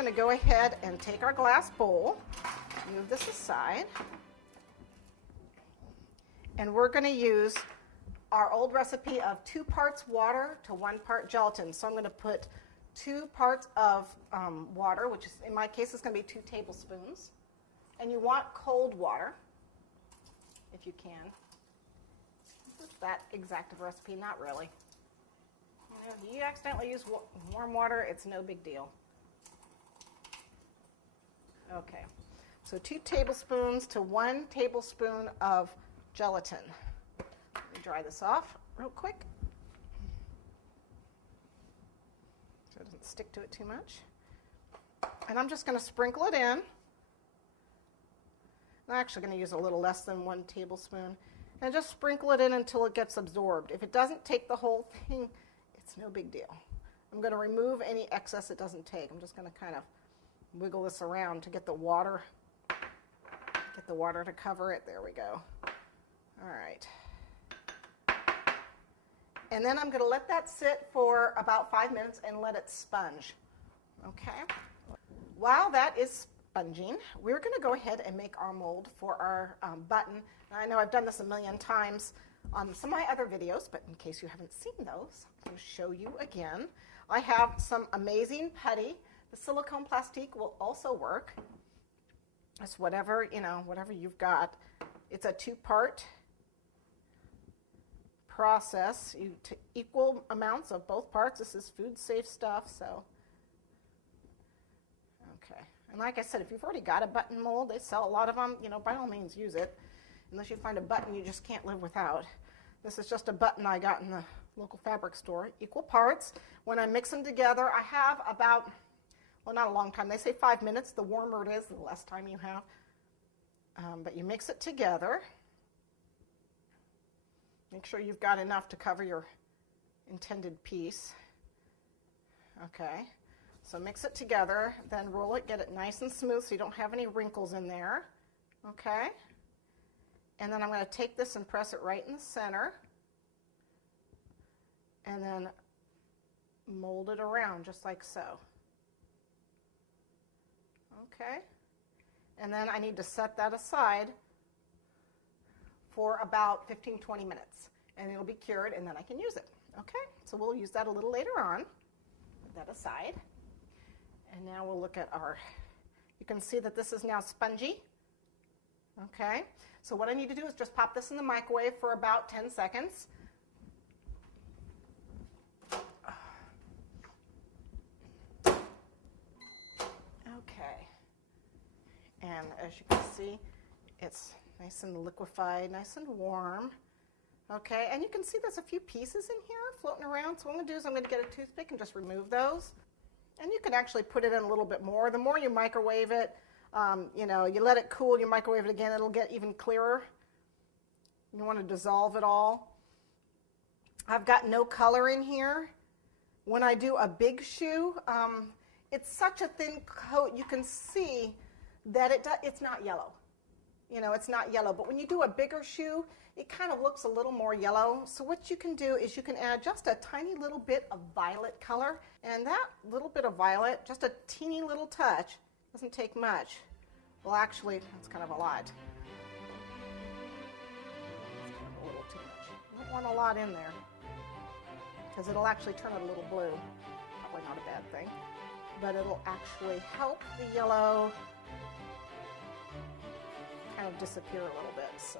going to go ahead and take our glass bowl, move this aside, and we're going to use our old recipe of 2 parts water to 1 part gelatin. So I'm going to put 2 parts of water, which is, in my case, is going to be 2 tablespoons. And you want cold water, if you can. Is that exact of a recipe? Not really. You know, if you accidentally use warm water, it's no big deal. Okay, so 2 tablespoons to 1 tablespoon of gelatin. Let me dry this off real quick so it doesn't stick to it too much. And I'm just going to sprinkle it in. I'm actually going to use a little less than 1 tablespoon. And just sprinkle it in until it gets absorbed. If it doesn't take the whole thing, it's no big deal. I'm going to remove any excess it doesn't take. I'm just going to kind of wiggle this around to get the water to cover it. There we go. All right. And then I'm going to let that sit for about 5 minutes and let it sponge. Okay. While that is sponging, we're going to go ahead and make our mold for our button. And I know I've done this a million times on some of my other videos, but in case you haven't seen those, I'm going to show you again. I have some amazing putty. The silicone plastique will also work. It's whatever you've got. It's a 2-part process. You equal amounts of both parts. This is food safe stuff, so okay. And like I said, if you've already got a button mold, they sell a lot of them. By all means, use it. Unless you find a button you just can't live without. This is just a button I got in the local fabric store. Equal parts. When I mix them together, I have about, well, not a long time. They say 5 minutes. The warmer it is, the less time you have. But you mix it together. Make sure you've got enough to cover your intended piece. Okay. So mix it together, then roll it, get it nice and smooth so you don't have any wrinkles in there. Okay. And then I'm going to take this and press it right in the center. And then mold it around just like so. Okay. And then I need to set that aside for about 15-20 minutes. And it'll be cured, and then I can use it. Okay. So we'll use that a little later on. Put that aside. And now we'll look at you can see that this is now spongy. Okay, so what I need to do is just pop this in the microwave for about 10 seconds. Okay, and as you can see, it's nice and liquefied, nice and warm. Okay, and you can see there's a few pieces in here floating around, so what I'm going to do is I'm going to get a toothpick and just remove those. And you can actually put it in a little bit more. The more you microwave it, you let it cool, you microwave it again, it'll get even clearer. You want to dissolve it all. I've got no color in here. When I do a big shoe, it's such a thin coat, you can see that it's not yellow. It's not yellow. But when you do a bigger shoe, it kind of looks a little more yellow. So what you can do is you can add just a tiny little bit of violet color. And that little bit of violet, just a teeny little touch, doesn't take much. Well, actually, that's kind of a lot. It's kind of a little too much. You don't want a lot in there because it'll actually turn it a little blue. Probably not a bad thing. But it'll actually help the yellow kind of disappear a little bit. So.